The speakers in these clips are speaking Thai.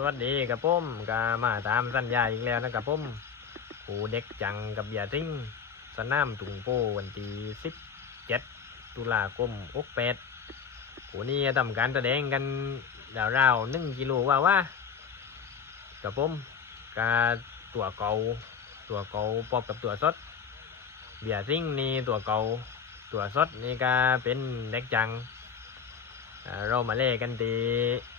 สวัสดีกับผมก็มาตามสัญญาอีกแล้วนะครับผมผูเด็กจังกับยาทิ้งสนามตุงโปวันที่สิบเจ็ดตุลาคมอกแปดผูนี้ทำการแสดงกันราวๆหนึ่งกิโลว่าว่ากับผมกาตัวเก่าตัวเก่าปอบกับตัวสดเบียร์ซิ่งนี่ตัวเก่าตัวสดนี่ก็เป็นเด็กจัง เรามาเล่กันตี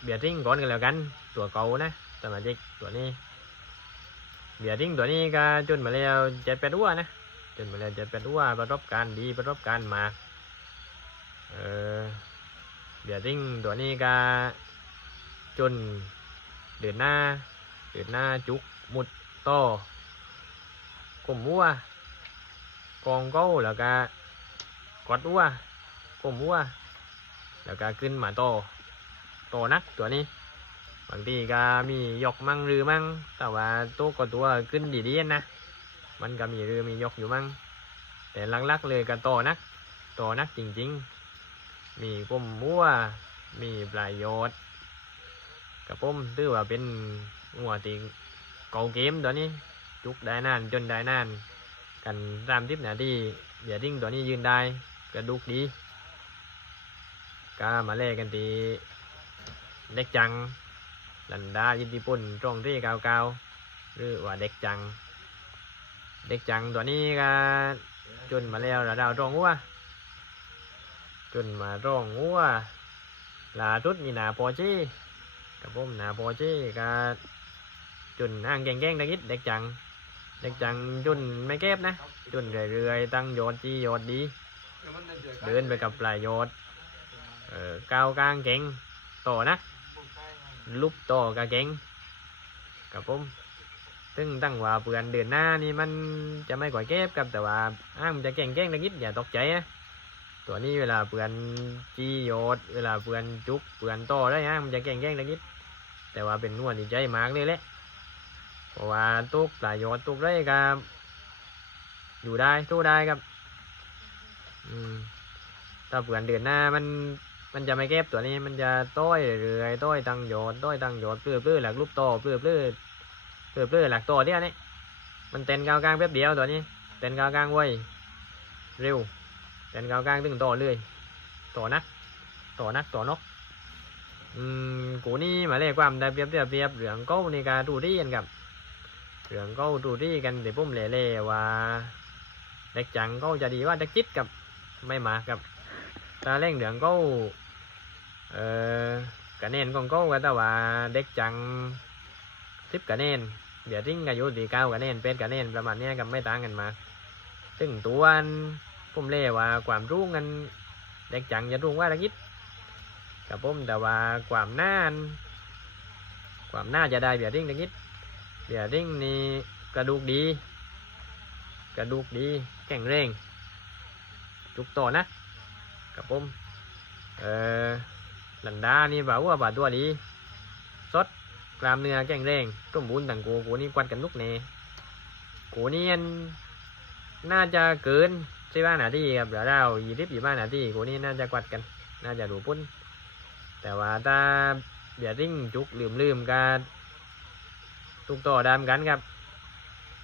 เบียร์ทิ้งก่อนกันแล้วกัน ตัวเก่านะสมาชิกตัวนี้ เบียร์ทิ้งตัวนี้ก็จนมาแล้วเจ็ดแปดวัวนะจนมาแล้วเจ็ดแปดวัวประสบการดีประสบการมาเออเบียร์ทิ้งตัวนี้ก็จนเดือนหน้าเดือนหน้าจุกหมุดโตกลมวัวกองเก้าแล้วก็กอดวัวกลมวัว แล้วก็ขึ้นมาโตโตนักตัวนี้ บางทีก็มียกมั่งหรือมั่ง แต่ว่าตัวก็ตัวขึ้นดีๆนะ มันก็มีรือมียกอยู่มั่ง แต่ลักๆเลยก็โตนัก โตนักจริงๆ มีก้มมัวมีปลายโยชน์กับผมถือว่าเป็นหัวติเก่าเกมตัวนี้ จุกได้นานจนได้นาน กันตามทิปนาทีเดี๋ยวทิ้งตัวนี้ยืนได้กระดูกดี ก็มาเล่กันทีเด็กจังลันดายินดีปุ่นตรงที่เกาเกาหรือว่าเด็กจัง เด็กจังตัวนี้ก็จนมาแล้วระดาวตรงหัวจนมาตรงหัวลาทุดมีหนาโปจี้กับผมหนาโปจี้ก็จนอ่างแกงแกงๆตะกิดเด็กจัง เด็กจังจนไม่เก็บนะจนเรื่อยๆตั้งโยอดจี้โยอดดี เดินไปกับปลายโยอด เออก้าวกลางเก่งต่อนะลุกต่อกะเก่งกับผมซึ่งตั้งว่าเพื่อนเดือนหน้านี่มันจะไม่ก่อยเก็บกับแต่ว่าอ้างมันจะเก่งเก่งนิดอย่าตกใจนะตัวนี้เวลาเพื่อนจีโยดเวลาเพื่อนจุกเพื่อนโตได้อ้างมันจะเก่งเก่งนิดแต่ว่าเป็นนวดที่ใจมากเลยแหละเพราะว่าตุกปลายโยดตุกได้กับอยู่ได้สู้ได้ครับอืมถ้าเผื่อนเดือนหน้ามัน มันจะไม่เก็บตัวนี้มันจะต้อยเรื่อยต้อยตังโยดต้อยตังโยดเปลื้อเปลื้อหลักลูกโตเปลื้อเปลื้อเปลื้อเปลื้อหลักโตเดียนี่มันเต้นกาวกลางแป๊บเดียวตัวนี้เต้นกาวกลางไวเร็วเต้นกาวกลางตึงโตเลยโตนักโตนักโตนกอืมกูนี่มาเรียความได้เปรียบเทียบเปรียบเหลืองก้ในการดูดีกันกับเหลืองก้ดูดีกันแต่พุ่มเล่ๆว่าเด็กจังก้าจะดีว่าเด็กจิตกับไม่มากับตาเล่งเหลืองก็ เออกระเนนของก็ก็แต่ว่าเด็กจังสิบกระเนนเดี๋ยวทิ้งอายุดีเก้ากระเนนเป็นกระเนนประมาณเนี้ยกับไม่ต่างกันมา ซึ่งตัวนผมเล่ว่าความรู้กันเด็กจังจะรู้ว่าตะกิดกับผมแต่ว่าความน่านความน่าจะได้เบียดิ้งตะกิดเบียดิ้งนี่กระดูกดี กระดูกดีแข็งแรงจุกต่อนะกับผมเออ หลันดานี่บ่าว่าบ่าตัวดีสดกล้ามเนื้อแข็งแรงต้มบุญต่างกูกูนี่ควันกันลุกเน่กูนี่น่าจะเกินสิบ้านาทีครับเดี๋ยวเรายี่สิบยี่ห้านาทีกูนี่น่าจะกวัดกัน น่าจะดูพุ่นแต่ว่าถ้าเบียดริ่งจุกลืมลืมกันตุกต่อดามกันครับ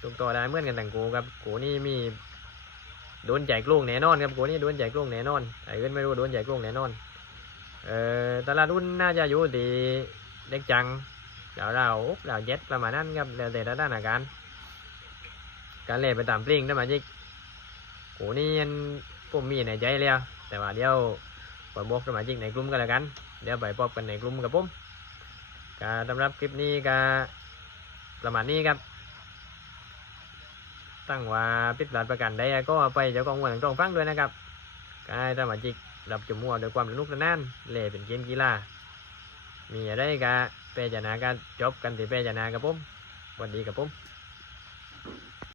ตุกต่อได้เหมือนกันต่างกูครับกูนี่มีโดนแจกลูกแน่นอนครับกูนี่โดนแจกลูกแน่นอนไอ้เงินไม่รู้โดนแจกลูกแน่นอน เอ่อตลาดหุ้นน่าจะอยู่ที่เล็กจังดาวเราอุ๊บดาวเจ็ดประมาณนั้นครับแล้วแต่สถานการการเล่นไปตามปลิ้งได้มาจิกกูนี่ยันผมมีในใจแล้วแต่ว่าเดี๋ยวปล่อยบอกสมาชิกในกลุ่มกันแล้วกัน เดี๋ยวไปพบกันในกลุ่มกับผมก็สำหรับคลิปนี้ก็ประมาณนี้ครับ ตั้งว่าปิดหลาดประกันได้ก็ไปเจ้าของวันตรงฟังด้วยนะครับกายสมาชิก รับจมัวด้วยความสนุกสนานเล่เป็นเกมกีฬา มีอะไรก็เปรจนากันจบกันที่เปรจนากับผมสวัสดีกับผม